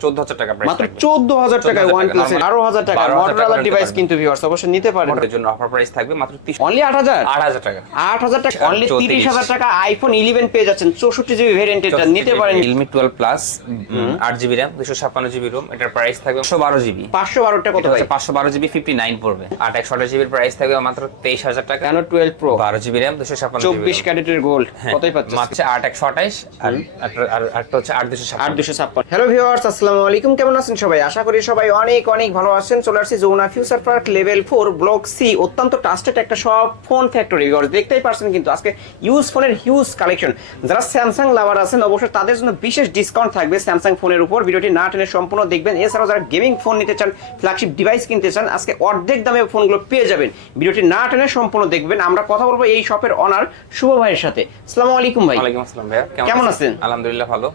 চোদ্দ হাজার টাকা মাত্র চোদ্দ হাজার টাকায় ওয়ান প্লাস বারো হাজার টাকা 12,000 ডিভাইস কিন্তু ভিউয়ার্স অবশ্যই নিতে পারেন। মোটরের জন্য অফার প্রাইস থাকবে মাত্র অনলি আট হাজার? আট হাজার টাকা। আট হাজার টাকা? অনলি তিরিশ হাজার টাকা আইফোন ইলেভেন পেয়ে যাচ্ছেন। চৌষট্টি জিবি ভেরিয়েন্ট এটা নিতে পারেন। রিয়েলমি টুয়েলভ প্লাস আট জিবি র্যাম দুশো ছাপ্পান্ন জিবি রোম এটার প্রাইস থাকবে একশো বারো জিবি পাঁচশো বারোটা কত পাঁচশো বারো জিবি ফিফটি নাইন পড়বে। আট একশো আঠাশ জিবির প্রাইস থাকবে মাত্র তেইশ হাজার টাকা। কেন টুয়েলভ প্রো বারো জিবি র্যাম দুশো ছাপ্পান্ন চব্বিশ ক্যারেটের গোল্ড হ্যাঁ, কতই পাচ্ছে মাত্র আট একশো আঠাইশ আর একটা- আর হচ্ছে আট দুশো আট দুশো ছাপ্পান্ন। হ্যালো ভিউয়ার্স আসসালামু আলাইকুম কেমন আছেন সবাই? আশা করি সবাই অনেক অনেক ভালো আছেন। চলে আসছি Jamuna future park level four block C অত্যন্ত ট্রাস্টেড একটা সব ফোন ফ্যাক্টরি ভিউয়ার্স দেখতেই পারছেন কিন্তু আজকে ইউজ ফোনের হিউজ কালেকশন যারা স্যামসাং লাভার আছেন অবশ্যই তাদের জন্য বিশেষ ডিসকাউন্ট থাকবে স্যামসাং ফোনের উপর। ভিডিওটি না টেনে সম্পূর্ণ দেখবেন। এছাড়াও যারা গেমিং ফোন নিতে চান ফ্ল্যাগশিপ ডিভাইস কিনতে চান আজকে অর্ধেক দামে ফোনগুলো পেয়ে যাবেন। ভিডিওটি না টেনে সম্পূর্ণ দেখবেন। আমরা কথা বলব এই শপের অনার শুভ ভাইয়ের সাথে। আসসালামু আলাইকুম ভাই। ওয়ালাইকুম আসসালাম ভাইয়া। কেমন আছেন? আলহামদুলিল্লাহ ভালো।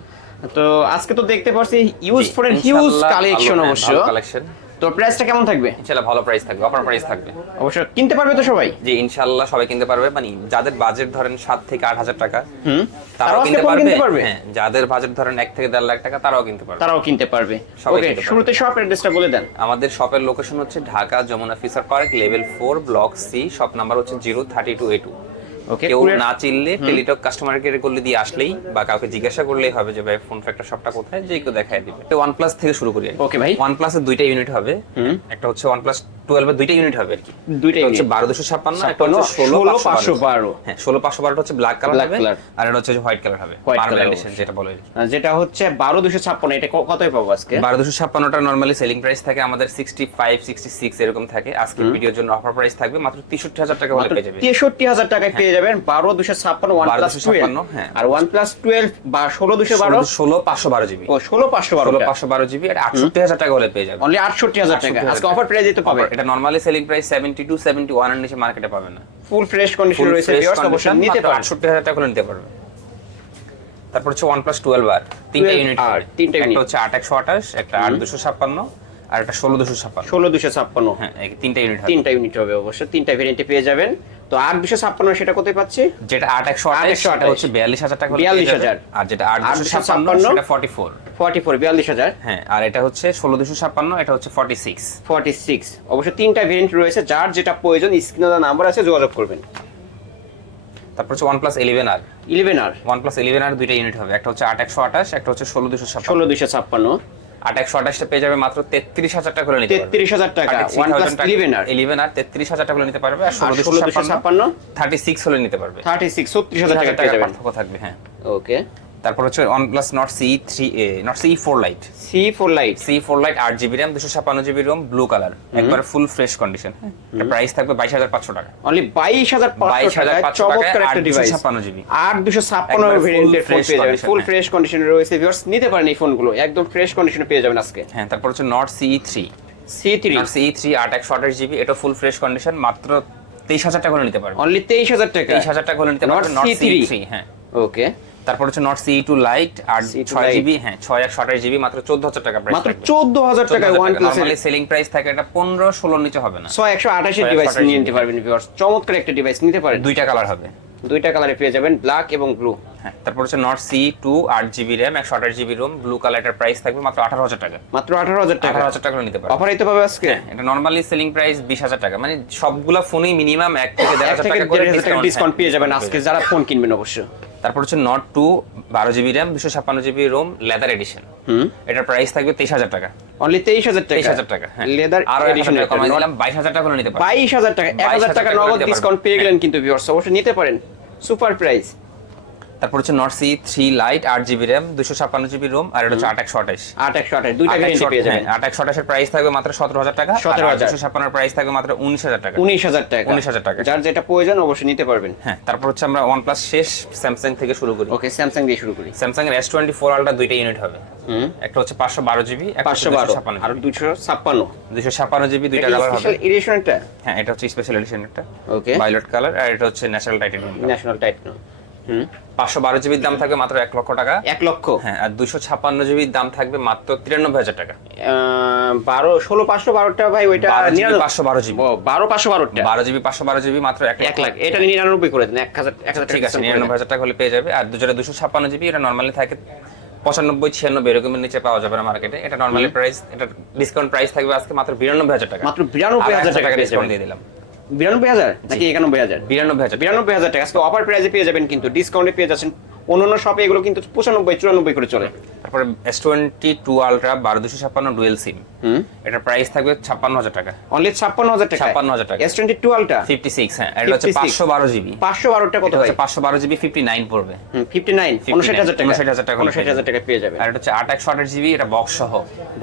তো আজকে তো দেখতে পাচ্ছি ইউজ ফোনের হিউজ কালেকশন অবশ্য। কালেকশন তো প্রাইসটা কেমন থাকবে? ইনশাআল্লাহ ভালো প্রাইস থাকবে অফার প্রাইস থাকবে। অবশ্য কিনতে পারবে তো সবাই? যে ইনশাআল্লাহ সবাই কিনতে পারবে। মানে যাদের বাজেট ধরেন সাত থেকে আট হাজার টাকা হুম তারাও কিনতে পারবে। হ্যাঁ যাদের বাজেট ধরেন এক থেকে দেড় লাখ টাকা তারাও কিনতে পারবে। তারাও কিনতে পারবে। ওকে শুরুতে শপ অ্যাড্রেসটা বলে দেন। আমাদের শপের লোকেশন হচ্ছে Dhaka Jamuna future park level four block C shop number হচ্ছে zero thirty two A two okay কেউ না চিনলে টেলিটক কাস্টমার কেয়ারে করলে দিয়ে আসলেই বা কাউকে জিজ্ঞাসা করলেই হবে যে ভাই ফোন ফ্যাক্টর শপটা কোথায়? যে কেউ দেখায় দিবে। তো ওয়ান প্লাস থেকে শুরু করি ওকে ভাই। ওয়ান প্লাসের দুইটা ইউনিট হবে। একটা হচ্ছে ওয়ান প্লাস টুয়েলভ দুইটা ইউনিট হবে আর কি। একটা হচ্ছে বারো দুশো ছাপ্পান্ন একটা হচ্ছে ষোলো পাঁচশো বারো। হ্যাঁ ষোলো পাঁচশো বারোটা হচ্ছে ব্ল্যাক কালার হবে আর এটা হচ্ছে হোয়াইট কালার হবে যেটা বলে যেটা হচ্ছে বারো দুশো ছাপ্পান্ন এটা কতই পাবো আজকে? বারো দুশো ছাপ্পান্নটা নর্মালি সেলিং প্রাইস থাকে আমাদের সিক্সটি ফাইভ সিক্সটি সিক্স এরকম থাকে। আজকে ভিডিওর জন্য অফার প্রাইস থাকবে মাত্র তেষট্টি হাজার টাকা হলে পেয়ে যাবে। তেষট্টি হাজার টাকায় পেয়ে যাবেন বারো দুশো ছাপ্পান্ন ওয়ান প্লাস 1256, টুয়েলভ হ্যাঁ। আর ওয়ান প্লাস টুয়েলভ বা ষোলো দুশো বারো? ষোলো পাঁচশো বারো জিবি ষোলো পাঁচশো বারো। পাঁচশো বারো জিবি আর আটষট্টি হাজার টাকা হলে পেয়ে যাবে। অনলি আটষট্টি হাজার টাকা। আজকে অফার প্রাইস দিতে পাবে। এটা normally selling price seventy two seventy ওয়ানের নিচে মার্কেটে পাবে না। ফুল ফ্রেশ কন্ডিশন রয়েছে ভিউয়ার্স অবশ্যই নিতে পারেন আটষট্টি হাজার টাকা করে নিতে পারবে। তারপর হচ্ছে প্লাস টুয়েলভ আর তিনটা ইউনিট আর, তিনটা ইউনিট হচ্ছে আট একশো আঠাশ একটা আট দুশো ছাপ্পান্ন আর একটা ষোলো দুশো ছাপ্পান্ন। ষোলো দুশো ছাপ্পান্ন। হ্যাঁ এই তিনটা ইউনিট হবে। তিনটা ইউনিট হবে অবশ্যই তিনটা ভেরিয়েন্টে পেয়ে যাবেন। তো আট দুশো ছাপ্পান্ন সেটা কোথায় পাচ্ছি? যেটা আট একশো আঠাশ 828 সেটা হচ্ছে বিয়াল্লিশ হাজার টাকা 42,000 যাবে। আর যেটা আট দুশো ছাপ্পান্ন সেটা ফর্টি ফোর ফর্টি ফোর বিয়াল্লিশ হাজার। হ্যাঁ আর এটা হচ্ছে ষোলো দুশো ছাপ্পান্ন এটা হচ্ছে ফর্টি সিক্স ফর্টি সিক্স অবশ্য তিনটা ভেরিয়েন্ট রয়েছে যার যেটা প্রয়োজন স্ক্রিনে নাম্বার আছে যোগাযোগ করবেন। তারপর হচ্ছে ওয়ান প্লাস ইলেভেন আর ইলেভেন আর ওয়ান প্লাস ইলেভেন আর দুইটা ইউনিট হবে একটা হচ্ছে আট একশো আঠাশ একটা হচ্ছে ষোলো দুশো ষোলো দুশো ছাপ্পান্ন। আট একশো আঠাশটা পেয়ে যাবে মাত্র তেত্রিশ হাজার টাকা করে নিতে পারবে। তেত্রিশ হাজার টাকা। ওয়ান প্লাস ইলেভেন আর। ইলেভেন আর তেত্রিশ হাজার টাকা নিতে পারবে। আর ষোলো ষোলো দুশো ছাপ্পান্ন? থার্টি সিক্স হলে নিতে পারবে। থার্টি সিক্স ছত্রিশ হাজার টাকা পার্থক্য থাকবে হ্যাঁ। ওকে তারপর হচ্ছে one plus Nord C three এ Nord C four lite C four lite C four lite আট জিবি র্যাম দুশো ছাপ্পান্ন জিবি রোম ব্লু কালার একবার ফুল ফ্রেশ কন্ডিশন প্রাইস থাকবে বাইশ হাজার পাঁচশো টাকা। অনলি বাইশ হাজার পাঁচশো 22,500 টাকায় টাকায় চমৎকার আট একটা দুশো ডিভাইস ছাপ্পান্ন জিবি আট দুশো ভেরিয়েন্টের ফোন পেয়ে যাবেন। ফুল। ফ্রেশ কন্ডিশনে রয়েছে ভিউয়ার্স নিতে পারেন এই ফোনগুলো একদম ফ্রেশ কন্ডিশনে পেয়ে যাবেন আজকে। হ্যাঁ তারপর হচ্ছে Nord C three C three C three আট একশো আঠাশ জিবি এটা ফুল ফ্রেশ কন্ডিশন মাত্র তেইশ হাজার টাকা হলে নিতে পারবে অনলি তেইশ হাজার টাকা। তেইশ হাজার টাকা হলে নিতে Not পারবে নট সি C3 থ্রি হ্যাঁ। ওকে তারপর হচ্ছে নট সি টু লাইট আর ছয় জিবি হ্যাঁ ছয় একশো আঠাশ জিবি মাত্র চোদ্দ হাজার টাকা মাত্র চোদ্দ হাজার টাকায় ওয়ান প্লাস সেলিং প্রাইস থাকে এটা পনেরো ষোলোর নিচে হবে না। ছয় একশো আঠাশের ডিভাইস নিয়ে নিতে পারবেন ভিউয়ার্স চমৎকার একটা ডিভাইস নিতে পারেন। দুইটা কালার হবে। দুইটা কালারে পেয়ে যাবেন ব্ল্যাক এবং ব্লু হ্যাঁ তারপর হচ্ছে নট সি টু আট জিবি র্যাম একশো আঠাশ জিবি রোম ব্লু কালারটার প্রাইস থাকবে মাত্র আঠারো হাজার টাকা। মাত্র আঠারো হাজার টাকা। আঠারো হাজার টাকা নিতে পারবে অফার দিতে পাবে আজকে? এটা নর্মালি সেলিং প্রাইস বিশ হাজার টাকা। মানে সবগুলা ফোনই মিনিমাম এক থেকে দেড় হাজার টাকা করে টাকা ডিসকাউন্ট হ্যাঁ, পেয়ে যাবেন আজকে। যারা ফোন কিনবেন অবশ্য। তারপর হচ্ছে নট টু বারো জিবি র্যাম দুশো ছাপ্পান্ন GB ROM leather edition hmm. এটার প্রাইস থাকবে তেইশ হাজার টাকা। অনলি তেইশ হাজার টাকা? তেইশ হাজার টাকা হ্যাঁ। লেদার আরও এডিশন কমাই দিলাম বাইশ হাজার টাকা নিতে পারেন বাইশ হাজার টাকা এক হাজার টাকা টাকা নগদ ডিসকাউন্ট পেয়ে গেলেন কিন্তু ভিউয়ার্স অবশ্যই নিতে পারেন। সুপার প্রাইস তারপর হচ্ছে নট সি থ্রি লাইট আট জিবি র্যাম দুশো ছাপ্পান্ন জিবি রোম আর এটা হচ্ছে আট একশো আঠাশ। আট একশো আঠাশ দুইটা ভেরিয়েন্টে পেয়ে যাবেন। আট একশো আঠাশের প্রাইস থাকবে মাত্র সতেরো হাজার টাকা 17,000 দুশো ছাপ্পান্নের প্রাইস থাকবে মাত্র উনিশ হাজার টাকা। উনিশ হাজার টাকা। 19,000 টাকা। যার যেটা প্রয়োজন অবশ্যই নিতে পারবেন। হ্যাঁ তারপর হচ্ছে আমরা ওয়ান প্লাস শেষ স্যামসাং থেকে শুরু করি। ওকে স্যামসাং দিয়ে শুরু করি। স্যামসাং এর এস টোয়েন্টি ফোর আলটা দুইটা ইউনিট হবে। একটা হচ্ছে পাঁচশো বারো জিবি পাঁচশো বারো আর দুশো ছাপ্পান্ন। দুশো ছাপ্পান্ন জিবি দুইটা কালার হবে। এডিশনটা হ্যাঁ এটা হচ্ছে স্পেশাল এডিশন একটা। ওকে। ভায়োলেট কালার আর এটা হচ্ছে natural titanium national titanium hmm পাঁচশো বারো জিবির দাম থাকবে মাত্র এক লক্ষ টাকা। এক লক্ষ? হ্যাঁ আর দুশো ছাপ্পান্ন জিবির দাম থাকবে মাত্র তিরানব্বই হাজার টাকা। বারো ষোলো পাঁচশো বারোটা ভাই ওইটা পাঁচশো বারো জিবি। বারো পাঁচশো বারোটা বারো জিবি পাঁচশো বারো জিবি মাত্র এক লাখ। এটা নিরানব্বই করে দেন এক হাজার এক হাজার ঠিক আছে। নিরানব্বই হাজার টাকা হলে পেয়ে যাবে। আর দুজোটা দুশো ছাপ্পান্ন জিবি এটা নর্মালি থাকে পঁচানব্বই ছিয়ানব্বই এরকমের নিচে পাওয়া যাবে না মার্কেটে এটা নর্মালি প্রাইস এটা ডিসকাউন্ট প্রাইস থাকবে আজকে মাত্র বিরানব্বই হাজার টাকা। মাত্র 92,000 টাকা ডিসকাউন্ট দিয়ে দিলাম। বিরানব্বই হাজার? নাকি একানব্বই হাজার? বিরানব্বই হাজার বিরানব্বই হাজার টাকা। আজকে অফার প্রাইসে পেয়ে যাবেন কিন্তু ডিসকাউন্টে পেয়ে যাচ্ছেন। অন্য শপে এগুলো কিন্তু পঁচানব্বই চুরানব্বই করে চলে। তারপরে এস টোয়েন্টি টু আলট্রা বারো দুশো ছাপ্পান্ন ডুয়েল সিম এটার প্রাইস থাকবে ছাপ্পান্ন হাজার টাকা। অনলি ছাপ্পান্ন হাজার টাকা 56,000 টাকা। S twenty two ultra fifty six হ্যাঁ। এটা হচ্ছে 56 পাঁচশো বারো জিবি। পাঁচশো বারোটা কত হচ্ছে পাঁচশো বারো জিবি ফিফটি নাইন পড়বে ফিফটি নাইন উনষাট হাজার টাকা। 59,000 টাকা হলে উনষাট হাজার টাকা পেয়ে যাবে। আর এটা হচ্ছে আট একশো আঠাশ জিবি এটা বক্স সহ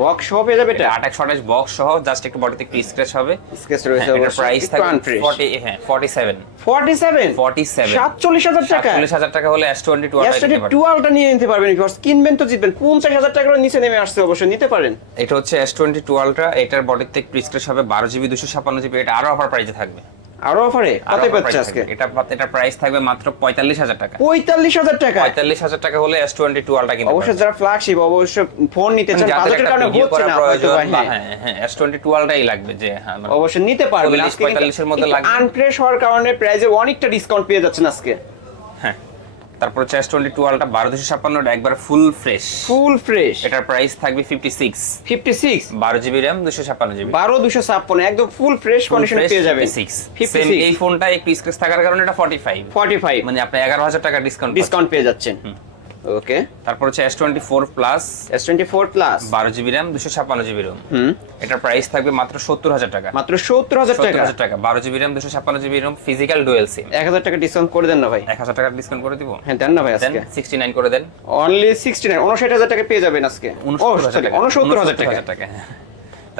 বক্স সহ পেয়ে যাবে এটা? এটা আট একশো আঠাশ বক্স সহ জাস্ট একটু বডিতে একটু স্ক্র্যাচ হবে। স্কেচ রয়েছে হ্যাঁ, এটার প্রাইস থাকবে ফর্টি হ্যাঁ forty seven forty seven forty seven সাতচল্লিশ হাজার টাকা? সাতচল্লিশ হাজার টাকা হলে এস টোয়েন্টি টু টুয়েলটা নিয়ে নিতে পারবেন কিনবেন তো জিতবেন। পঞ্চাশ হাজার টাকার নিচে নেমে আসছে অবশ্যই নিতে পারেন। এটা হচ্ছে এস টোয়েন্টি টু আলট্রা এটার বডিতে হবে বারো জিবি দুশো ছাপ্পান্ন জিবি এটা আরও অফার প্রাইসে থাকবে। আরও অফারে কত পাচ্ছে আজকে? এটা এটা প্রাইস থাকবে মাত্র টাকা। টাকা? টাকা হলে এস টোয়েন্টি কিনতে অবশ্যই যারা ফ্ল্যাগশিপ অবশ্যই ফোন নিতে চান বাজেটের কারণে হচ্ছে না হয়তো হ্যাঁ। হ্যাঁ হ্যাঁ লাগবে যে হ্যাঁ মানে অবশ্যই নিতে পারবেন। আজকে 45 এর মধ্যে লাগবে। হওয়ার কারণে প্রাইজে অনেকটা ডিসকাউন্ট পেয়ে যাচ্ছেন আজকে। তারপর হচ্ছে এস টোয়েন্টি টু আলটা বারো দুশো ছাপ্পান্ন একবার ফুল ফ্রেশ ফুল ফ্রেশ এটার প্রাইস থাকবে ফিফটি সিক্স ফিফটি সিক্স বারো জিবি র্যাম দুশো ছাপ্পান্ন জিবি বারো দুশো ছাপ্পান্ন একদম ফুল ফ্রেশ কন্ডিশনে পেয়ে যাবে সিক্স এই ফোনটা একটু স্ক্রেচ থাকার কারণে এটা ফর্টি ফাইভ ফর্টি ফাইভ মানে আপনি এগারো হাজার টাকা ডিসকাউন্ট ডিসকাউন্ট পেয়ে যাচ্ছেন। ওকে তারপর হচ্ছে S twenty four plus S twenty four plus বারো জিবি র্যাম দুশো ছাপ্পান্ন জিবি রোম হুম। এটার প্রাইস থাকবে মাত্র সত্তর হাজার টাকা। মাত্র সত্তর হাজার টাকা? হাজার টাকা। বারো জিবি র্যাম দুশো ছাপ্পান্ন GB ROM physical dual sim এক হাজার টাকা ডিসকাউন্ট করে দেন না ভাই? এক হাজার টাকা ডিসকাউন্ট করে দিব। হ্যাঁ দেন না ভাই আজকে। সিক্সটি নাইন করে দেন। অনলি সিক্সটি নাইন উনষাট হাজার টাকা পেয়ে যাবেন আজকে। উনসত্তর হাজার টাকা। উনসত্তর হাজার টাকা। টাকা। হ্যাঁ।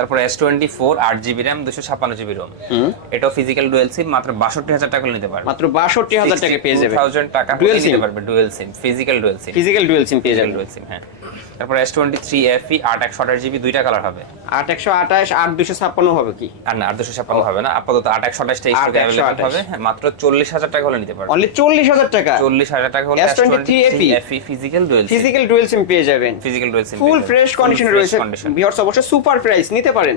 তারপর এস টোয়েন্টি ফোর আট জিবি র্যাম দুশো ছাপ্পান্ন জিবি রোম এটাও ফিজিক্যাল ডুয়েল সিম মাত্র বাষট্টি হাজার টাকা নিতে পারবে। মাত্র বাষট্টি হাজার টাকা পেয়ে যাবে। থাউজেন্ড টাকা হলে নিতে পারবে dual sim physical dual sim physical dual sim পেয়ে ফিজিক্যাল ডুয়েল সিম হ্যাঁ। তারপর এস টোয়েন্টি থ্রি এফি আট একশো আঠাশ জিবি দুইটা কালার হবে। আট একশো আঠাশ আট দুশো ছাপ্পান্ন হবে কি? আর না আট দুশো ছাপ্পান্ন হবে না আপাতত আট একশো আঠাশটা স্টক 828 অ্যাভেলেবল হবে হ্যাঁ, মাত্র চল্লিশ হাজার টাকা হলে নিতে পারবে। অনলি চল্লিশ হাজার টাকা? চল্লিশ হাজার টাকা হলে S S23 FE FE physical dual sim physical dual sim পেয়ে যাবেন। Physical dual sim full fresh কন্ডিশনে রয়েছে। ভিউয়ার্স অবশ্যই সুপার প্রাইস নিতে পারেন?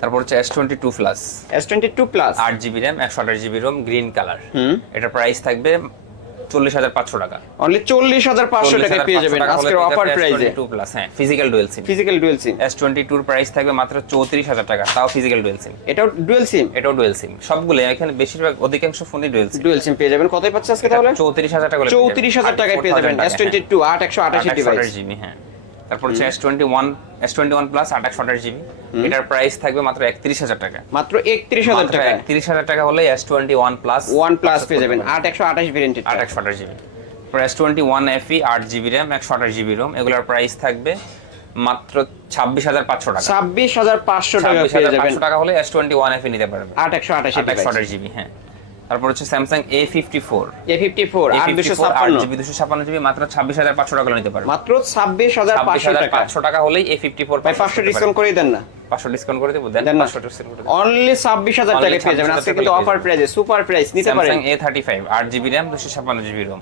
তারপর হচ্ছে S twenty two plus S twenty two plus আট জিবি র্যাম একশো আঠাশ GB ROM green colour hmm. এটার প্রাইস থাকবে চল্লিশ হাজার পাঁচশো টাকা। অনলি চল্লিশ হাজার পাঁচশো টাকা পেয়ে যাবেন। আজকের অফার প্রাইসে টু প্লাস হ্যাঁ physical dual sim physical dual sim S twenty টুর প্রাইস থাকবে মাত্র চৌত্রিশ হাজার টাকা তাও ফিজিক্যাল ডুয়েল সিম এটাও ডুয়েল সিম এটাও ডুয়েল সিম সবগুলো এখানে বেশিরভাগ অধিকাংশ ফোনই ডুয়েল সিম ডুয়েল সিম পেয়ে যাবেন। কতই পাচ্ছে আজকে তাহলে? চৌত্রিশ হাজার টাকা চৌত্রিশ হাজার টাকায় পেয়ে যাবেন এস টোয়েন্টি টু আট একশো আঠাশি ডিভাইস জিবি হ্যাঁ। তারপর হচ্ছে S twenty one S twenty one plus আট একশো আঠাশ জিবি এটার প্রাইস থাকবে মাত্র একত্রিশ হাজার টাকা। মাত্র একত্রিশ হাজার টাকা। একত্রিশ হাজার টাকা হলে S twenty one plus one plus পেয়ে যাবেন। আট একশো আঠাশ ভেরিয়েন্টের আট একশো আঠাশ GB S twenty one FE আট জিবি র্যাম একশো আঠাশ জিবি রোম এগুলোর প্রাইস থাকবে মাত্র ছাব্বিশ হাজার পাঁচশো টাকা। ছাব্বিশ হাজার পাঁচশো টাকা পেয়ে যাবেন। টাকা হলে এস টোয়েন্টি ওয়ান এফি নিতে পারবেন আট একশো আঠাশ একশো আঠাশ জিবি হ্যাঁ। তারপর হচ্ছে Samsung A fifty four A fifty four A দুশো ছাপ্পান্ন। জিবি দুশো ছাপ্পান্ন জিবি মাত্র ছাব্বিশ হাজার পাঁচশো টাকা নিতে পারবে। মাত্র ছাব্বিশ হাজার পাঁচশো টাকা। টাকা হলেই এ ফিফটি ফোর পাঁচশো ডিসকাউন্ট করে দেন না। পাঁচশো ডিসকাউন্ট করে দেবো দেন দেন না। পাঁচশো ডিসকাউন্ট করে অনলি ছাব্বিশ হাজার টাকা পেয়ে যাবেন। আজকে কিন্তু অফার প্রাইসে সুপার প্রাইস নিতে পারেন। স্যামসাং এ থার্টি ফাইভ আট জিবি র্যাম দুশো ছাপ্পান্ন জিবি রোম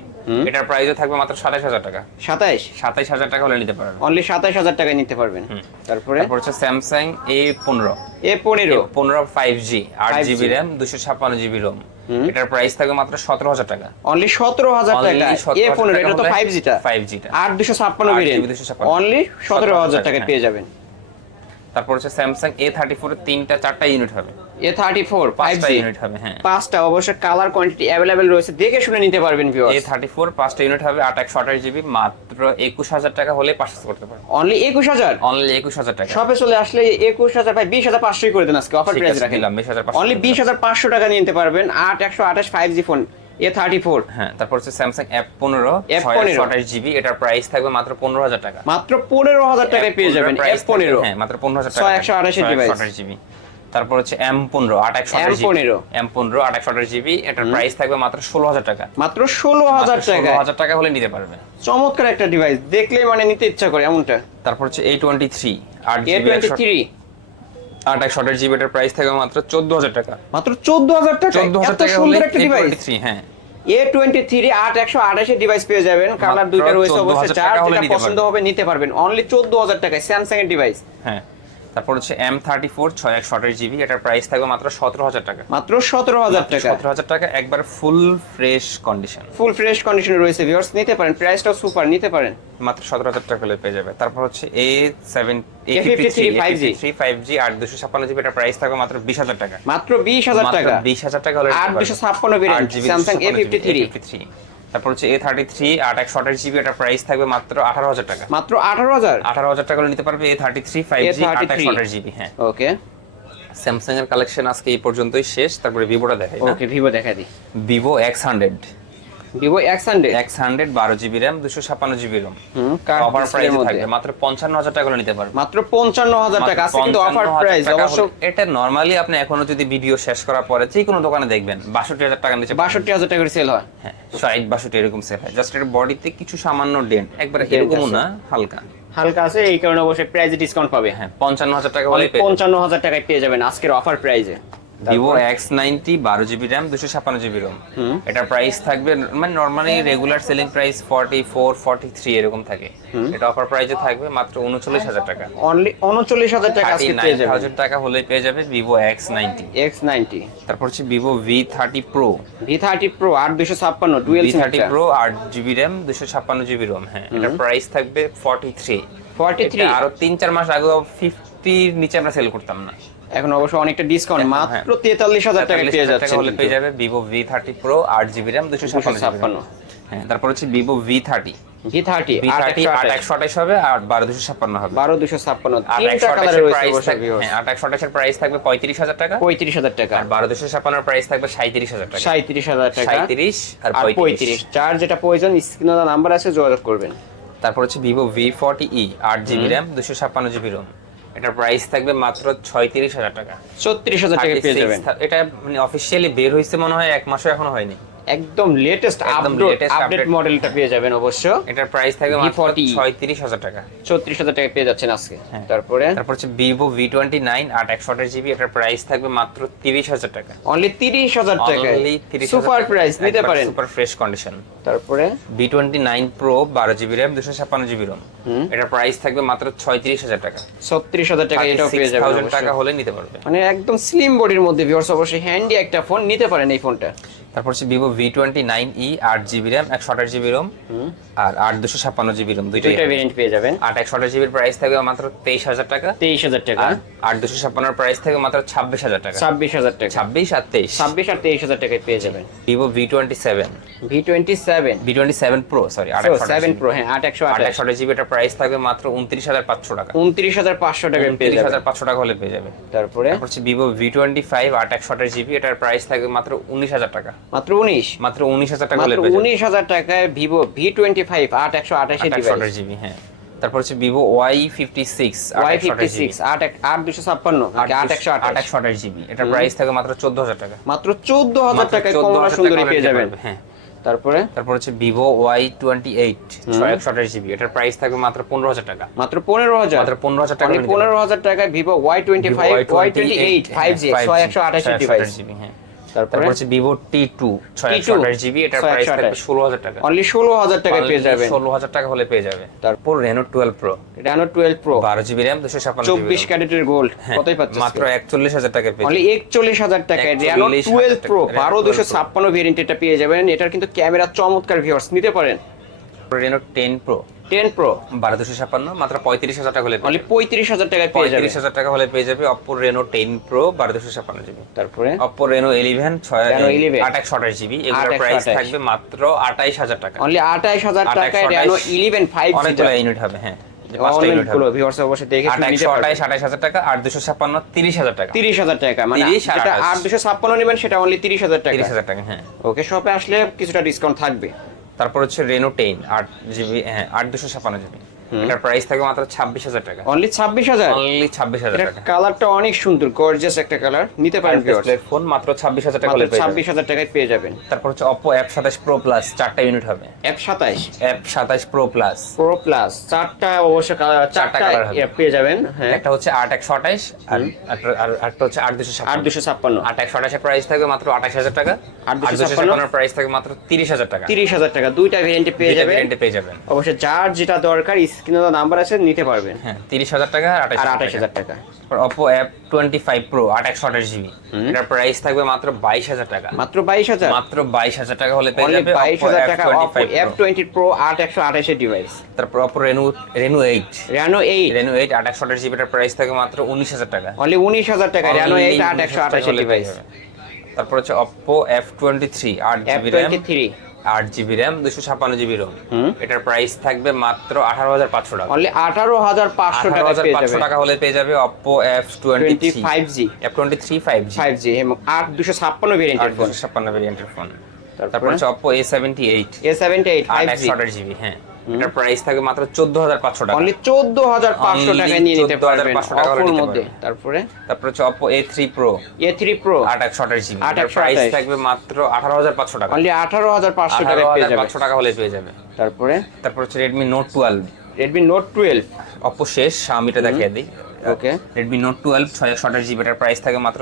এটার প্রাইসও থাকবে মাত্র সাতাশ হাজার টাকা। সাতাইশ? সাতাইশ হাজার টাকা হলে নিতে পারবে অনলি সাতাইশ হাজার টাকায় নিতে পারবেন। তারপরে? তারপর হচ্ছে স্যামসাং এ পনেরো এ পনেরো পনেরো ফাইভ জি আট জিবি র্যাম দুশো ছাপ্পান্ন জিবি রোম এটার প্রাইস থাকবে মাত্র সতেরো হাজার টাকা। অনলি সতেরো হাজার টাকা। এ পনেরো এটা তো ফাইভ জিটা ফাইভ জিটা আট দুশো ছাপ্পান্ন 8GB ভেরিয়েন্ট 256 অনলি সতেরো হাজার 17,000 টাকায় হ্যাঁ। পেয়ে যাবেন। তারপর হচ্ছে স্যামসাং এ থার্টি ফোর তিনটা চারটা ইউনিট হবে। এ থার্টি ফোর পাঁচটা ইউনিট হবে হ্যাঁ। পাঁচটা অবশ্যই কালার কোয়ান্টিটি অ্যাভেলেবেল রয়েছে দেখে শুনে নিতে পারবেন এ ভিউয়ার্স থার্টি ফোর পাঁচটা ইউনিট হবে আট একশো আঠাশ জিবি মাত্র একুশ হাজার টাকা হলে পারচেস করতে পারবে অনলি একুশ হাজার? অনলি একুশ হাজার টাকা। শপে চলে আসলে একুশ হাজার ভাই বিশ হাজার পাঁচশোই করে দেন আজকে অফার প্রাইস রাখেন। দিলাম, 20,500 অনলি বিশ হাজার পাঁচশো টাকা নিতে পারবেন আট একশো আঠাশ five G phone A thirty four হ্যাঁ তারপর হচ্ছে স্যামসাং পনেরো F15 আঠাশ জিবি এটার প্রাইস থাকবে মাত্র পনেরো হাজার টাকা। মাত্র পনেরো হাজার টাকায় পেয়ে যাবেন F15 এফ পনেরো। হ্যাঁ মাত্র পনেরো হাজার ছয় একশো। আঠাশ জিবি তারপর হচ্ছে এম পনেরো আট একশো আঠাশ M15 এম পনেরো। আট একশো আঠাশ জিবি এটার প্রাইস থাকবে মাত্র ষোলো হাজার টাকা। মাত্র ষোলো হাজার ষোলো হাজার টাকা হলে নিতে পারবে। চমৎকার একটা ডিভাইস দেখলে মানে নিতে ইচ্ছা করে এমনটা। তারপর হচ্ছে এই twenty three A twenty three আট একশো আঠাশ জিবি এটার প্রাইস থাকবে মাত্র চোদ্দ হাজার টাকা। মাত্র চোদ্দ হাজার টাকা চোদ্দ হাজার এত টাকা সুন্দর একটা ডিভাইস হ্যাঁ। এ টোয়েন্টি থ্রি আট একশো আঠাশের ডিভাইস পেয়ে যাবেন। কালার দুইটা রয়েছে অবশ্যই চার যেটা পছন্দ হবে নিতে পারবেন। অনলি চোদ্দ হাজার টাকায় স্যামসাং এর ডিভাইস হ্যাঁ। তারপর হচ্ছে এম থার্টি ফোর ছয় একশো আঠাশ জিবি এটার প্রাইস থাকবে মাত্র সতেরো হাজার টাকা। মাত্র সতেরো হাজার টাকা। সতেরো হাজার টাকা একবার full fresh condition full fresh কন্ডিশনে রয়েছে ভিউয়ার্স নিতে পারেন প্রাইসটাও সুপার নিতে পারেন। মাত্র সতেরো হাজার টাকা পেয়ে যাবে। তারপর হচ্ছে A seven A fifty three 5G three five G আর দুশো ছাপ্পান্ন জিবি এটার প্রাইস থাকবে মাত্র বিশ হাজার টাকা। মাত্র বিশ হাজার টাকা। বিশ হাজার টাকা হলে আর দুশো ছাপ্পান্ন variant Samsung A fifty three তারপর হচ্ছে এ থার্টি থ্রি আট একশো আঠাশ জিবি এটা প্রাইস থাকবে মাত্র আঠারো হাজার টাকা। মাত্র আঠারো হাজার? আঠারো হাজার টাকা নিতে পারবে A thirty three five G আট A33 একশো আঠাশ জিবি হ্যাঁ। ওকে স্যামসাং এর কালেকশন আজকে এই পর্যন্তই শেষ তারপরে ভিভোটা দেখাই ওকে ভিভো দেখা দিই। Vivo X hundred Vivo X hundred X hundred বারো জিবি র্যাম দুশো ছাপ্পান্ন জিবি রোম অফার প্রাইস থাকবে মাত্র পঞ্চান্ন হাজার টাকা নিতে পারবে। মাত্র পঞ্চান্ন হাজার টাকা। আছে কিন্তু অফার প্রাইস অবশ্য এটা নরমালি আপনি এখনও যদি ভিডিও শেষ করার পরে যে কোনো দোকানে দেখবেন বাষট্টি হাজার টাকা নিচে বাষট্টি হাজার টাকার সেল হয়। হ্যাঁ ষাট বাষট্টি এরকম সেল হয়। জাস্ট এর বডিতে কিছু সামান্য ডেন্ট একবারে এরকমও না হালকা। হালকা আছে এই কারণে অবশ্যই প্রাইজে ডিসকাউন্ট পাবে। হ্যাঁ পঞ্চান্ন হাজার টাকা পঞ্চান্ন হাজার টাকায় পেয়ে যাবেন আজকের অফার প্রাইজে ভিভো এক্স নাইনটি বারো জিবি র্যাম দুশো ছাপ্পান্ন জিবি রোম। এটার প্রাইস থাকবে মানে normally regular selling price forty four forty three এরকম থাকে। এটা অফার প্রাইসে থাকবে মাত্র উনচল্লিশ হাজার টাকা। অনলি উনচল্লিশ হাজার টাকা আজকে পেয়ে থাউজেন্ড টাকা হলে পেয়ে যাবে Vivo X ninety X ninety তারপর হচ্ছে Vivo V thirty pro V thirty pro আট দুশো ছাপ্পান্ন ডুয়েল ভি থার্টি প্রো আট জিবি র্যাম দুশো ছাপ্পান্ন জিবি রোম হ্যাঁ। এটার প্রাইস থাকবে ফর্টি থ্রি ফর্টি থ্রি আরও তিন চার মাস আগে ফিফটির নিচে আমরা সেল করতাম না। এখন অবশ্য অনেকটা ডিসকাউন্ট মাত্র তেতাল্লিশ হাজার টাকা পেয়ে যাচ্ছে হলে পেয়ে যাবে ভিভো ভি থার্টি প্রো আট জিবি র্যাম দুশো ছাপ্পান্ন হ্যাঁ তারপর হচ্ছে Vivo V thirty V thirty thirty আট একশো আঠাশ। হবে আর বারো দুশো ছাপ্পান্ন হবে। বারো দুশো ছাপ্পান্ন। আট একশো আঠাশের প্রাইস থাকবে। হ্যাঁ আট একশো আঠাশের প্রাইস থাকবে পঁয়ত্রিশ হাজার টাকা। পঁয়ত্রিশ হাজার টাকা। আর বারো দুশো ছাপ্পান্নের প্রাইস থাকবে সাঁত্রিশ হাজার টাকা। সাঁত্রিশ হাজার টাকা। সাঁত্রিশ আর আর পঁয়ত্রিশ। যার যেটা প্রয়োজন স্ক্রিনে নাম্বার আছে যোগাযোগ করবেন। তারপর হচ্ছে ভিভো ভি ফর্টি ই আট জিবি র্যাম দুশো ছাপ্পান্ন জিবি রোম এটার প্রাইস থাকবে মাত্র ছয়ত্রিশ হাজার টাকা। ছত্রিশ হাজার টাকা পেয়ে যাবেন। এটা মানে অফিসিয়ালি বের হয়েছে মনে হয় এক মাসও এখনও হয়নি। একদম লেটেস্ট আপডেট আপডেট মডেলটা পেয়ে যাবেন অবশ্য। এটার প্রাইস থাকবে মাত্র V40 ছয়ত্রিশ হাজার টাকা। ছত্রিশ হাজার টাকা পেয়ে যাচ্ছেন আজকে। হ্যাঁ। তারপরে? তারপর হচ্ছে আট একশো আঠাশ জিবি এটার প্রাইস থাকবে মাত্র তিরিশ হাজার টাকা। অনলি তিরিশ হাজার টাকা Only 30,000 সুপার প্রাইস নিতে পারেন। সুপার ফ্রেশ কন্ডিশন তারপরে? ভি টোয়েন্টি নাইন প্রো বারো জিবি র্যাম দুশো ছাপ্পান্ন জিবি রোম হুম। এটার প্রাইস থাকবে মাত্র ছয়ত্রিশ হাজার টাকা। ছত্রিশ হাজার টাকা এটাও পেয়ে যাবেন থাউজেন্ড অবশ্য। টাকা হলে নিতে পারবে। মানে একদম স্লিম বডির মধ্যে ভিউয়ার্স অবশ্যই হ্যান্ডি একটা ফোন নিতে পারেন এই ফোনটা তারপর হচ্ছে Vivo V twenty nine E আট জিবি র্যাম একশো আঠাশ জিবি রোম আর আট দুশো ছাপ্পান্ন জিবি রোম দুইটা ভেরিয়েন্ট পেয়ে যাবেন। আট একশো আঠাশ জিবির প্রাইস থাকবে মাত্র তেইশ হাজার টাকা। তেইশ হাজার টাকা। আর আট দুশো ছাপ্পান্নর প্রাইস থাকবে মাত্র ছাব্বিশ হাজার টাকা। ছাব্বিশ হাজার টাকা। ছাব্বিশ আর তেইশ। ছাব্বিশ আর তেইশ হাজার টাকায় পেয়ে যাবেন। Vivo V twenty seven V twenty seven V twenty seven pro sorry আট সেভেন প্রো হ্যাঁ আট একশো আট একশো আঠাশ জিবি এটার প্রাইস থাকবে মাত্র উনত্রিশ হাজার পাঁচশো টাকা। উনত্রিশ হাজার পাঁচশো পেয়ে উনত্রিশ হাজার পাঁচশো টাকা হলে পেয়ে যাবেন। তারপরে? তারপর হচ্ছে ভিভো ভি টোয়েন্টি ফাইভ আট একশো আঠাশ জিবি এটার প্রাইস থাকবে মাত্র উনিশ হাজার টাকা। মাত্র উনিশ? মাত্র উনিশ হাজার টাকা মাত্র পেয়ে যাবে। উনিশ হাজার টাকায় ভিভো ভি টোয়েন্টি ফাইভ আট একশো আঠাশি আট একশো ডিভাইস আঠাশ জিবি হ্যাঁ। তারপর হচ্ছে Vivo Y fifty six Y fifty six আট এক আট দুশো ছাপ্পান্ন আট একশো আট আঠাশ। একশো আঠাশ জিবি। এটার প্রাইস থাকবে মাত্র চোদ্দ হাজার টাকা। মাত্র চোদ্দ হাজার মাত্র টাকায় কমলা সুন্দরী পেয়ে যাবেন। হ্যাঁ। তারপরে? তারপর হচ্ছে ভিভো ওয়াই টোয়েন্টি এইট ছয় আঠাশ জিবি। এটার প্রাইস থাকবে মাত্র পনেরো হাজার টাকা। মাত্র পনেরো হাজার? মাত্র পনেরো হাজার টাকা মানে পনেরো হাজার টাকায় Vivo Y twenty five Y twenty eight five G ছয় একশো আঠাশি জিবি হ্যাঁ। তারপরে হচ্ছে ভিভো টি টু ছয় T2 আঠাশ জিবি এটার প্রাইস থাকবে 628 ষোলো হাজার টাকা। অনলি ষোলো হাজার টাকায় পেয়ে যাবেন। ষোলো হাজার টাকা হলে পেয়ে যাবে। তারপর Reno twelve pro Reno twelve pro বারো জিবি র্যাম দুশো চব্বিশ ক্যারেটের গোল্ড হ্যাঁ, কতই পাচ্ছে মাত্র একচল্লিশ হাজার টাকা পেয়ে অনলি একচল্লিশ হাজার রেনো 41,000 টুয়েলভ টাকা, প্রো বারো 12 দুশো। ছাপ্পান্ন ভেরিয়েন্ট এটা পেয়ে যাবেন। এটার কিন্তু ক্যামেরা চমৎকার ভিউয়ার্স নিতে পারেন। Reno ten pro ten pro বারো দুশো ছাপ্পান্ন মাত্র পঁয়ত্রিশ হাজার টাকা হলে অনলি পঁয়ত্রিশ হাজার পেয়ে পঁয়ত্রিশ হাজার টাকা হলে পেয়ে যাবে অপো রেনো টেন প্রো বারো দুশো ছাপ্পান্ন জিবি তারপরে? অপো রেনো ইলেভেন ছয় Reno 11 আট একশো আঠাশ জিবি এগুলোর প্রাইস থাকবে মাত্র আঠাইশ হাজার টাকা। অনলি আঠাইশ হাজার 28, টাকায় রেনো ইলেভেন ফাইভ অনেকগুলো ইউনিট হবে হ্যাঁ। হাজার টাকা আর দুশো ছাপ্পান্ন তিরিশ হাজার টাকা। তিরিশ হাজার টাকা মানে যেটা আট দুশো ছাপ্পান্ন নেবেন সেটা অনলি তিরিশ হাজার টাকা। তিরিশ হাজার টাকা হ্যাঁ। ওকে শপে আসলে কিছুটা ডিসকাউন্ট থাকবে। তারপর হচ্ছে রেনো টেন আট জিবি হ্যাঁ আট দুশো ছাপান্ন জিবি এটার প্রাইস থাকবে মাত্র ছাব্বিশ হাজার টাকা। অনলি ছাব্বিশ হাজার? অনলি ছাব্বিশ হাজার এটা টাকা। কালারটা অনেক সুন্দর গর্জিয়াস একটা কালার নিতে পারেন ভিউয়ার্স ফোন মাত্র ছাব্বিশ হাজার টাকা। ছাব্বিশ হাজার টাকায় পেয়ে যাবেন। তারপর হচ্ছে অ্যাপ সাতাশ প্রো প্লাস চারটা ইউনিট হবে। এফ সাতাইশ অ্যাপ সাতাশ প্রো প্লাস প্রো প্লাস চারটা অবশ্য চারটা হবে। ইয়ে পেয়ে যাবেন। হ্যাঁ। একটা হচ্ছে আট একশো আঠাইশ আর একটা- আর একটা হচ্ছে আট দুশো আট ছাপ্পান্ন দুশো ছাপ্পান্ন। আট একশো আঠাশের প্রাইস থাকবে মাত্র আঠাশ হাজার টাকা। আট আর দুশো দুশো ছাপ্পান্ন? ছাপ্পান্নের প্রাইস থাকবে মাত্র তিরিশ হাজার টাকা। তিরিশ হাজার টাকা। দুইটা ভেরিয়েন্টে পেয়ে যাবেন। এ পেয়ে যাবেন। অবশ্য যার যেটা দরকার কিন্তু নাম্বার আছে নিতে পারবেন। হ্যাঁ তিরিশ হাজার টাকা আর আঠাশ হাজার টাকা। Oppo F twenty five pro আট একশো আঠাশ জিবি এটার প্রাইস থাকবে মাত্র বাইশ হাজার টাকা। মাত্র বাইশ হাজার? মাত্র বাইশ হাজার টাকা হলে পেয়ে যাবে বাইশ হাজার টাকা Pro। টোয়েন্টি প্রো আট একশো আঠাশের ডিভাইস তারপর Oppo Reno Reno eight Reno eight Reno eight আট একশো আঠাশ জিবিটার প্রাইস থাকবে মাত্র উনিশ হাজার টাকা। অনলি উনিশ হাজার টাকা রেনো এইট আট একশো আঠাশের ডিভাইস তারপর হচ্ছে অপো এফ টোয়েন্টি থ্রি আট জিবি র্যাম থ্রি আট জিবি র্যাম দুশো ছাপ্পান্ন জিবি রোম এটার প্রাইস থাকবে মাত্র আঠারো হাজার পাঁচশো টাকা। অনলি আঠারো হাজার পাঁচশো টাকা পাঁচশো টাকা হলে পেয়ে যাবে Oppo F twenty five G F twenty three five G five G এবং আট দুশো ছাপ্পান্ন ভেরিয়েন্টের ফোন ছাপ্পান্ন ভেরিয়েন্টের ফোন তারপর? হচ্ছে Oppo A seventy eight A seventy eight five GB হ্যাঁ। এটার প্রাইস থাকবে মাত্র চোদ্দ হাজার পাঁচশো টাকা। অনলি টাকায় নিয়ে নিতে পারবেন টাকা অফার মধ্যে। পারবেন। তারপরে? হচ্ছে আঠাশ এটার প্রাইস থাকবে মাত্র আঠারো হাজার পাঁচশো টাকা। অনলি টাকায় পেয়ে টাকা হলে পেয়ে যাবে তারপরে? তারপর হচ্ছে Redmi note twelve Redmi note twelve Oppo শেষ আমিটা দেখিয়ে দিই। ওকে। রেডমি নোট টুয়েলভ ছয় একশো আঠাশ জিবি এটার প্রাইস থাকে মাত্র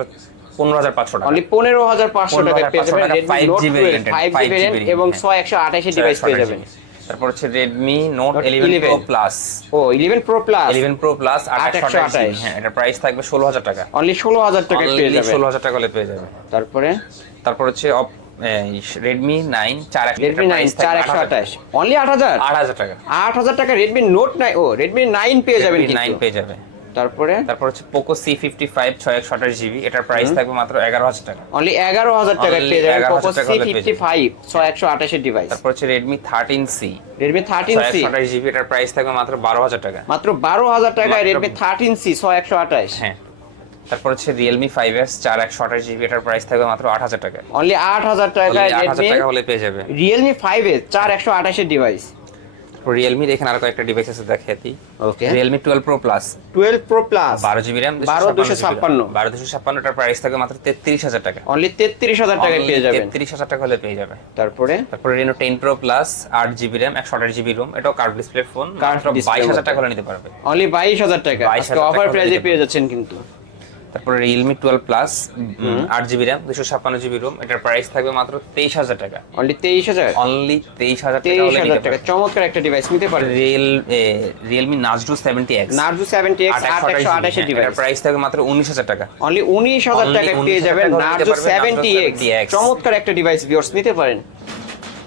পনেরো হাজার পাঁচশো টাকা। অনলি পনেরো হাজার পাঁচশো টাকায় পেয়ে যাবেন টাকা, Redmi 5 note GB twelve variant, five 5 G variant এবং হ্যাঁ। ছয় একশো আঠাশের ডিভাইস পেয়ে যাবেন। তারপর হচ্ছে Redmi Note 11 Pro Plus ও eleven pro plus eleven pro plus আট একশো আঠাশ 828 হ্যাঁ এটা প্রাইস থাকবে ষোলো হাজার টাকা। অনলি ষোলো হাজার টাকায় পেয়ে ষোলো হাজার টাকা করে পেয়ে যাবে। তারপরে? তারপর হচ্ছে একশো রেডমি নাইন চার একশো আঠাশ। অনলি আট হাজার? আট হাজার টাকা। আট হাজার টাকা Redmi Note 9 ও Redmi 9 পেয়ে যাবেন কিন্তু। পেয়ে যাবে। তারপরে? তারপর হচ্ছে পোকো সি ফিফটি ফাইভ ছয় একশো আঠাশ জিবি এটার প্রাইস থাকবে মাত্র এগারো হাজার টাকা। অনলি এগারো হাজার Only পেয়ে যাবেন 11,000 পোকো টাকা সি ফিফটি ফাইভ ছয় একশো আঠাশের ডিভাইস তারপর হচ্ছে Redmi thirteen C Redmi thirteen C আঠাশ জিবি এটার প্রাইস থাকবে মাত্র বারো হাজার টাকা। মাত্র বারো হাজার টাকায় রেডমি থার্টিন সি ছয় একশো আঠাশ। হ্যাঁ। তারপর হচ্ছে রিয়েলমি ফাইভ এস চার একশো আঠাশ জিবি এটার প্রাইস থাকবে মাত্র আট হাজার টাকা অনলি আট হাজার টাকায় আট হাজার টাকা হলে পেয়ে যাবে। রিয়েলমি ফাইভ এ চার একশো আঠাশের ডিভাইস রিয়েলমির এখানে আরও কয়েকটা ডিভাইস আছে দেখিয়ে দিই। Okay Realme twelve pro plus twelve pro plus বারো জিবি র্যাম 12,256 বারো দুশো ছাপ্পান্নটার প্রাইস থাকে মাত্র তেত্রিশ হাজার টাকা। অনলি তেত্রিশ হাজার টাকায় পেয়ে যাবেন। তেত্রিশ হাজার টাকা হলে পেয়ে যাবে। তারপরে? তারপরে রেনো টেন প্রো প্লাস আট জিবি র্যাম একশো আঠাশ জিবি রোম এটাও কার্ভ ডিসপ্লে ফোন বাইশ হাজার। টাকা হলে নিতে পারবে। অনলি বাইশ হাজার টাকা। 22,000 আজকে অফার দিতে পেয়ে যাচ্ছেন কিন্তু। তারপরে রিয়েলমি টুয়েলভ প্লাস আট জিবি র্যাম দুশো ছাপ্পান্ন জিবি রোম এটার প্রাইস থাকবে মাত্র তেইশ হাজার টাকা। অনলি তেইশ হাজার? অনলি তেইশ হাজার টাকা তেইশ হাজার টাকা চমৎকার একটা ডিভাইস নিতে পারেন। Real Realme নাজডু seventy X Narzo seventy X আঠাশের ডিভাইস প্রাইস থাকবে মাত্র উনিশ হাজার টাকা। অনলি উনিশ হাজার টাকায় পেয়ে যাবেন টাকা নার্জু সেভেন্টি এক্স 70X চমৎকার একটা ডিভাইস ভিউয়ার্স নিতে পারেন।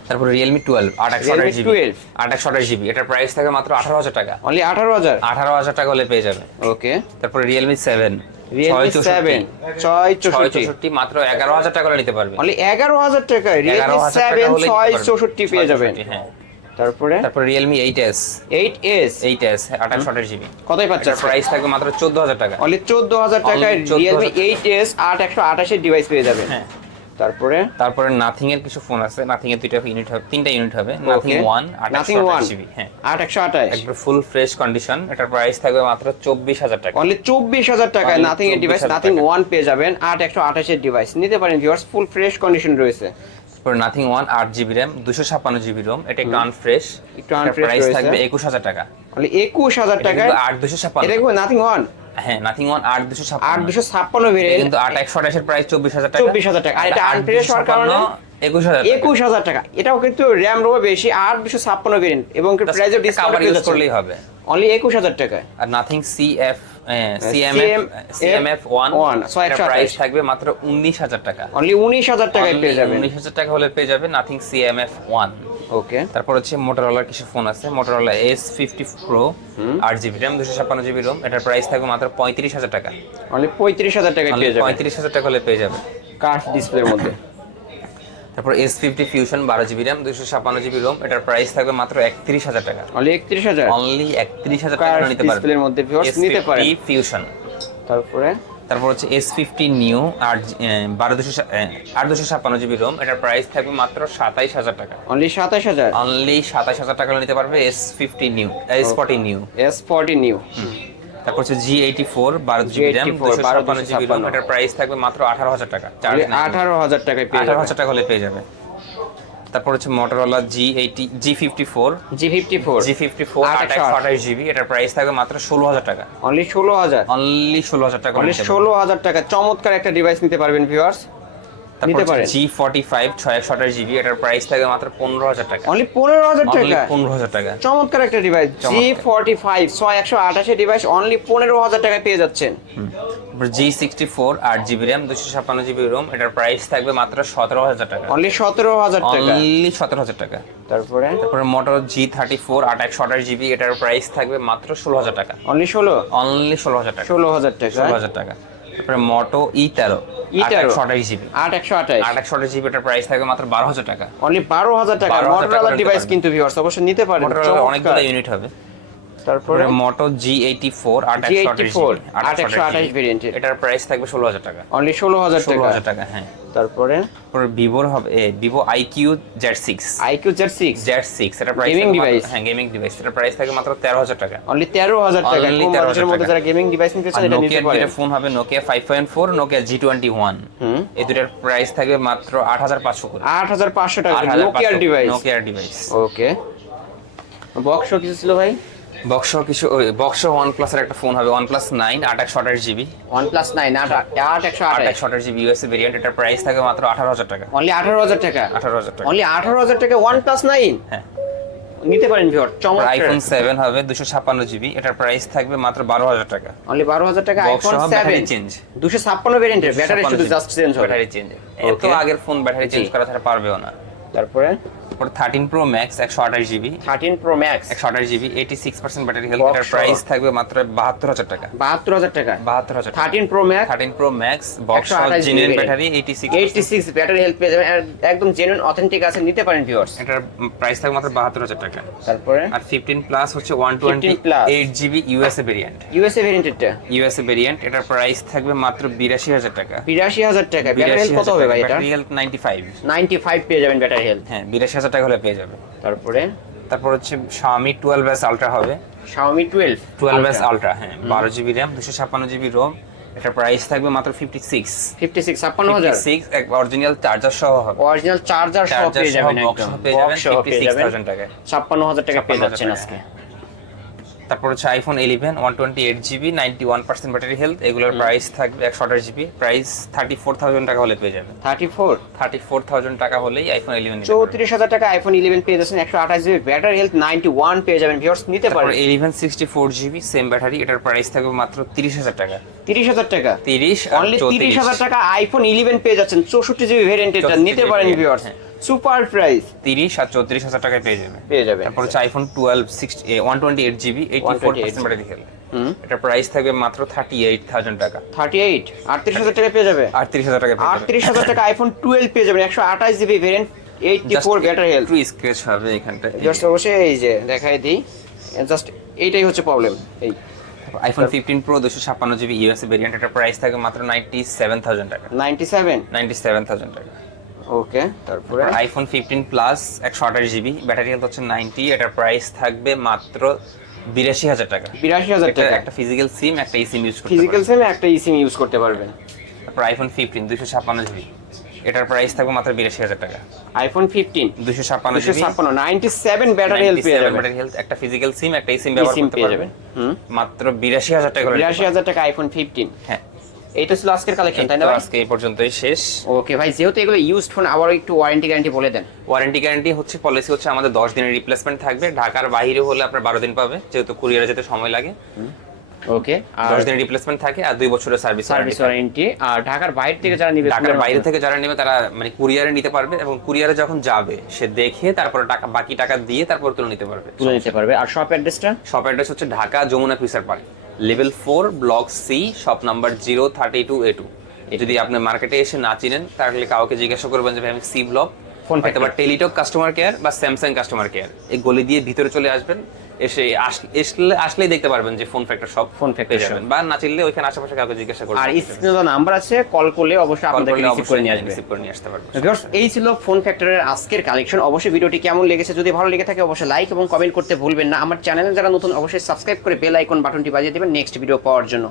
তারপর রিয়েলমি টুয়েলভ আট একশো Realme আঠাশ জিবি 12 আট একশো আঠাশ জিবি এটার প্রাইস থাকে মাত্র আঠারো হাজার টাকা। অনলি আঠারো হাজার? আঠারো হাজার টাকা হলে পেয়ে যাবে। ওকে তারপরে রিয়েলমি সেভেন রিয়েলমি সেভেন ছয় চৌষট্টি। মাত্র এগারো হাজার টাকা নিতে পারবে। অনলি এগারো হাজার টাকায় রিয়েলমি 11,000 টাকা সেভেন ছয় চৌষট্টি পেয়ে যাবেন। হ্যাঁ। তারপরে? জিবি কতই পাচ্ছে প্রাইস থাকবে মাত্র চোদ্দ হাজার টাকা। অনলি চোদ্দ হাজার টাকায় Only 14,000 রিয়েলমি এইট এস আট একশো আঠাশের ডিভাইস পেয়ে যাবেন। হ্যাঁ। তারপরে? তারপরে নাথিং এর কিছু ফোন আছে। নাথিং এর দুইটা ইউনিট হবে তিনটা ইউনিট হবে। Nothing Okay. ওয়ান নাথিং আঠাশশো ওয়ান আঠাশ জিবি হ্যাঁ। আট একশো আঠাশ। একবার ফুল ফ্রেশ কন্ডিশন এটার প্রাইস থাকবে মাত্র চব্বিশ হাজার টাকা। অনলি চব্বিশ হাজার টাকায় নাথিং এর ডিভাইস নাথিং টাকা। ওয়ান পেয়ে যাবেন আট একশো আঠাশের ডিভাইস নিতে পারেন ভিউয়ার্স ফুল ফ্রেশ কন্ডিশন রয়েছে। তারপর নাথিং ওয়ান আট জিবি র্যাম দুশো ছাপ্পান্ন জিবি রোম এটা একটু আনফ্রেশ একটু unfresh প্রাইস থাকবে একুশ হাজার টাকা। অনলি একুশ হাজার টাকায় আট দুশো ছাপ্পান্ন। এটা কি নাথিং ওয়ান হ্যাঁ নাথিং ওয়ান আট দুশো আট দুশো ছাপ্পান্ন কিন্তু আট একশো আঠাশের প্রাইস চব্বিশ হাজার টাকা। 24,000 টাকা। আর এটা আনপ্রেস হওয়ার কারণে? একুশ হাজার টাকা। টাকা। এটাও কিন্তু র্যাম রোবো বেশি আট দুশো ছাপ্পান্ন ভেরিয়েন্ট এবং একটা করলেই হবে। অনলি একুশ হাজার টাকায়। আর নাথিং প্রাইস থাকবে মাত্র উনিশ হাজার টাকা। অনলি উনিশ হাজার টাকায় পেয়ে উনিশ হাজার টাকা হলে পেয়ে যাবে নাথিং ওয়ান ওকে তারপর হচ্ছে কিছু ফোন আছে। মোটরোলা এস ফিফটি প্রো আট জিবি র্যাম দুশো ছাপ্পান্ন জিবি রোম এটার প্রাইস থাকবে মাত্র পঁয়ত্রিশ হাজার টাকা। অনলি পঁয়ত্রিশ হাজার টাকায় পেয়ে যাবেন পঁয়ত্রিশ হাজার টাকা হলে পেয়ে যাবে। ডিসপ্লের মধ্যে। তারপর এস ফিফটি ফিউশন বারো জিবি র্যাম দুশো ছাপ্পান্ন জিবি রোম এটার প্রাইস থাকবে মাত্র একত্রিশ হাজার টাকা। অনলি একত্রিশ হাজার? অনলি একত্রিশ হাজার টাকা নিতে পারবে। ডিসপ্লের মধ্যে নিতে পারেন। ফিউশন তারপরে? তারপর হচ্ছে এস ফিফটি নিউ আট বারো দুশো আট দুশো ছাপ্পান্ন জিবি রোম এটার প্রাইস থাকবে মাত্র সাতাইশ হাজার টাকা। অনলি সাতাশ হাজার? অনলি সাতাইশ হাজার টাকা নিতে পারবে S fifty new S forty new S forty new তারপর হচ্ছে জি এইটি ফোর বারো জিবি র্যাম G84 দুশো ছাপ্পান্ন 12 জিবি এটার প্রাইস থাকবে মাত্র আঠারো হাজার টাকা আঠারো হাজার টাকায় আঠারো হাজার টাকা হলে পেয়ে যাবে। তারপর হচ্ছে Motorola G eighty G fifty four G fifty four G fifty four. আঠাশ জিবি এটার প্রাইস থাকবে মাত্র ষোলো হাজার টাকা। অনলি ষোলো হাজার। অনলি ষোলো হাজার টাকা অনলি ষোলো হাজার টাকা। চমৎকার একটা ডিভাইস নিতে পারবেন ভিউয়ার্স নিতে পারেন। জি ফর্টি ফাইভ ছয় একশো আঠাশ জিবি এটার প্রাইস থাকে মাত্র পনেরো হাজার টাকা। অনলি পনেরো হাজার অনলি টাকা? পনেরো হাজার টাকা। চমৎকার একটা ডিভাইস জি চমৎকার। ফর্টি ফাইভ ছয় একশো আঠাশি ডিভাইস অনলি পনেরো হাজার টাকায় পেয়ে যাচ্ছেন। জি সিক্সটি ফোর আট জিবি র্যাম দুশো ছাপ্পান্ন জিবি রোম এটার প্রাইস থাকবে মাত্র সতেরো হাজার টাকা। অনলি সতেরো হাজার টাকা। অনলি সতেরো হাজার টাকা। তারপরে? তারপরে মোটর জি থার্টি ফোর আট একশো আঠাশ জিবি এটার প্রাইস থাকবে মাত্র ষোলো হাজার টাকা। অনলি ষোলো? অনলি ষোলো হাজার টাকা। ষোলো হাজার টাকা। ষোলো হাজার টাকা। তারপরে মোটো ই তেরো ই আট একশো আঠাশ আট একশো আঠাশ। আট একশো আঠাশ জিবি এটার প্রাইস থাকবে মাত্র বারো হাজার টাকা। অনলি বারো হাজার টাকা। মোটরওয়ালা ডিভাইস কিন্তু ভিউয়ার্স অবশ্যই নিতে পারেন। অনেকগুলো ইউনিট হবে। তারপরে মোটো জি এইটি ফোর আট একশো আঠাশ G84 828 variant এর। এটার প্রাইস থাকবে ষোলো হাজার টাকা। অনলি ষোলো হাজার ষোলো হাজার টাকা হ্যাঁ। তারপরে? তারপরে ভিভোর হবে Vivo iQOO Z six iQOO Z six Z six এটা প্রাইস Gaming device? হ্যাঁ গেমিং ডিভাইস এটা প্রাইস থাকে মাত্র তেরো হাজার টাকা। অনলি তেরো হাজার টাকা। কম 13,000 বাজেটের মধ্যে যারা গেমিং ডিভাইস নিতে চান এটা নিতে যেটা ফোন হবে Nokia five point four Nokia G twenty one এই দুটার প্রাইস থাকবে মাত্র আট হাজার পাঁচশো করে। আট হাজার পাঁচশো টাকা। হাজার নোকিয়ার ডিভাইস নোকিয়ার ডিভাইস ওকে বক্স কিছু ছিল ভাই? বক্স কিছু বক্স ওয়ান প্লাসের একটা ফোন হবে ওয়ান প্লাস নাইন আট একশো আঠাশ জিবি ওয়ান প্লাস নাইন আট আট একশো আট একশো আঠাশ জিবি ইউএসএ ভেরিয়েন্ট এটার প্রাইস থাকে মাত্র আঠারো হাজার টাকা। অনলি আঠারো হাজার টাকা? আঠারো হাজার টাকা। অনলি আঠারো হাজার টাকা ওয়ান প্লাস নাইন হ্যাঁ। নিতে পারেন ভিওর চমৎকার। আইফোন সেভেন হবে দুশো ছাপ্পান্ন জিবি এটার প্রাইস থাকবে মাত্র বারো হাজার টাকা। অনলি বারো হাজার টাকা Box আইফোন সহ সেভেন battery change। দুশো ছাপ্পান্ন ভেরিয়েন্টের ব্যাটারি শুধু জাস্ট চেঞ্জ হবে। ব্যাটারি চেঞ্জ এত আগের ফোন ব্যাটারি চেঞ্জ করা ছাড়া পারবেও না। তারপরে? তারপর থার্টিন প্রো ম্যাক্স একশো আঠাশ জিবি থার্টিন প্রো ম্যাক্স একশো আঠাশ GB eighty six percent battery health এটার প্রাইস থাকবে মাত্র বাহাত্তর হাজার টাকা। বাহাত্তর হাজার টাকা। বাহাত্তর হাজার thirteen pro max thirteen pro max box 128 GB battery eighty six eighty six battery health পেয়ে যাবেন। একদম জেনুইন অথেন্টিক আছে নিতে পারেন ভিউয়ার্স এটার প্রাইস থাকবে মাত্র বাহাত্তর হাজার টাকা। তারপরে? আর ফিফটিন প্লাস হচ্ছে one twenty 15 plus। Eight GB USA variant USA ভেরিয়েন্টেরটা USA variant এটার প্রাইস থাকবে মাত্র বিরাশি হাজার টাকা। বিরাশি হাজার টাকা। ব্যাটারি হেল্প কত হবে ভাই এটা battery health ninety five ninety five পেয়ে যাবেন ব্যাটারি হেল্প হ্যাঁ বিরাশি হাজার টাকা হলে পেয়ে যাবে। তারপরে? তারপর হচ্ছে Xiaomi টুয়েলভ এস আলট্রা হবে। Xiaomi 12 12 এস আলট্রা হ্যাঁ বারো জিবি র্যাম দুশো ছাপ্পান্ন জিবি রোম এটার প্রাইস থাকবে মাত্র ফিফটি সিক্স ফিফটি সিক্স ছাপ্পান্ন হাজার? সিক্স অরিজিনাল চার্জার সহ হবে। অরিজিনাল চার্জার সহ পেয়ে যাবেন একদম। ছাপ্পান্ন হাজার টাকা পেয়ে 56,000 যাচ্ছেন আজকে। তারপর হচ্ছে iPhone eleven one twenty eight GB ninety one percent battery health এগুলোর প্রাইস থাকবে একশো আঠাশ GB price thirty four thousand টাকা হলে পেয়ে যাবে thirty four thirty four thousand টাকা হলেই আইফোন ইলেভেন চৌত্রিশ হাজার টাকা আইফোন ইলেভেন পেয়ে যাচ্ছেন একশো আঠাশ GB battery health ninety one পেয়ে যাবেন ভিউয়ার্স নিতে পারেন। Eleven sixty four GB same battery এটার প্রাইস থাকবে মাত্র তিরিশ হাজার টাকা। তিরিশ হাজার টাকা? তিরিশ অনলি তিরিশ হাজার টাকা আইফোন ইলেভেন পেয়ে যাচ্ছেন চৌষট্টি জিবি ভেরিয়েন্ট এটা নিতে পারেন হ্যাঁ। সুপার প্রাইস তিরিশ আর চৌত্রিশ হাজার টাকায় পেয়ে যাবে পেয়ে যাবেন। তারপর হচ্ছে iPhone twelve sixty one twenty eight GB eighty four 128 battery health এটার প্রাইস থাকবে মাত্র থার্টি এইট থাউজেন্ড টাকা। থার্টি এইট আটত্রিশ হাজার টাকা পেয়ে যাবে। আটত্রিশ হাজার টাকা পেয়ে যাবে আটত্রিশ হাজার টাকা আইফোন টুয়েলভ পেয়ে যাবেন একশো আঠাশ GB variant eighty Just four battery health একটু স্ক্র্যাচ হবে এখানটা জাস্ট অবশ্যই এই যে দেখাই দিই। জাস্ট এইটাই হচ্ছে প্রবলেম এই। আইফোন ফিফটিন প্রো দুশো ছাপ্পান্ন জিবি ইউএসএ ভেরিয়েন্ট এটার প্রাইস থাকে মাত্র নাইনটি সেভেন থাউজেন্ড টাকা। Ninety seven ninety seven thousand টাকা। ওকে তারপরে? আইফোন ফিফটিন প্লাস একশো আঠাশ জিবি ব্যাটারি হেলথ হচ্ছে নাইনটি এটার প্রাইস থাকবে মাত্র বিরাশি হাজার টাকা। বিরাশি হাজার টাকা? একটা ফিজিক্যাল সিম একটা ইসিম ইউজ করতে ফিজিক্যাল সিমে একটা ইসিম ইউজ করতে পারবেন। তারপর আইফোন ফিফটিন দুশো ছাপ্পান্ন জিবি এটার প্রাইস থাকবে মাত্র বিরাশি হাজার টাকা। আইফোন ফিফটিন দুশো ছাপ্পান্ন দুশো জিবি ছাপ্পান্ন নাইনটি সেভেন ব্যাটারি হেলথ পেয়ে যাবেন। ব্যাটারি হেলথ একটা ফিজিক্যাল সিম একটা ইসিম ব্যবহার করতে পারবেন। মাত্র বিরাশি হাজার টাকা বিরাশি হাজার টাকা আইফোন ফিফটিন হ্যাঁ। এইটা ছিল আজকের কালেকশন তাই না ভাই? আজকে এই পর্যন্তই শেষ। ওকে ভাই যেহেতু এগুলো ইউজড ফোন আবার একটু ওয়ারেন্টি গ্যারান্টি বলে দেন। ওয়ারেন্টি গ্যারান্টি হচ্ছে পলিসি হচ্ছে আমাদের দশ দিনের রিপ্লেসমেন্ট থাকবে। ঢাকার বাইরে হলে আপনার বারো দিন পাবে যেহেতু কুরিয়ারে যেতে সময় লাগে। ওকে আর দশ দিনের রিপ্লেসমেন্ট থাকে আর দুই বছরের সার্ভিস সার্ভিস ওয়ারেন্টি আর ঢাকার বাইরে থেকে যারা নিবে ঢাকার বাইরে থেকে যারা নেবে তারা মানে কুরিয়ারে নিতে পারবে এবং কুরিয়ারে যখন যাবে সে দেখে তারপর টাকা বাকি টাকা দিয়ে তারপর তুলে নিতে পারবে। তুলে নিতে পারবে। আর শপ অ্যাড্রেসটা শপ অ্যাড্রেস হচ্ছে Dhaka Jamuna future park level four block C shop number zero thirty two A two. যদি আপনি মার্কেটে এসে না চিনেন তাহলে কাউকে জিজ্ঞাসা করবেন যে ভাই আমি সি ব্লক ফোন পাইতে বা টেলিটক কাস্টমার কেয়ার বা স্যামসাং কাস্টমার কেয়ার এই গলি দিয়ে ভিতরে চলে আসবেন। এসে আসলে আসলেই দেখতে পারবেন যে ফোন ফ্যাক্টর সব ফোন ফ্যাক্টর যাবেন। বা না চিনলে ওইখানে আশেপাশে কাউকে জিজ্ঞাসা করবেন। আর স্ক্রিনে তো নাম্বার আছে কল করলে অবশ্যই আপনাদেরকে রিসিভ করে নিয়ে আসবে। রিসিভ করে নিয়ে আসতে পারবেন। এই ছিল ফোন ফ্যাক্টরের আজকের কালেকশন অবশ্যই ভিডিওটি কেমন লেগেছে যদি ভালো লেগে থাকে অবশ্যই লাইক এবং কমেন্ট করতে ভুলবেন না। আমার চ্যানেলে যারা নতুন অবশ্যই সাবস্ক্রাইব করে বেল আইকন বাটনটি বাজিয়ে দেবেন নেক্সট ভিডিও পাওয়ার জন্য।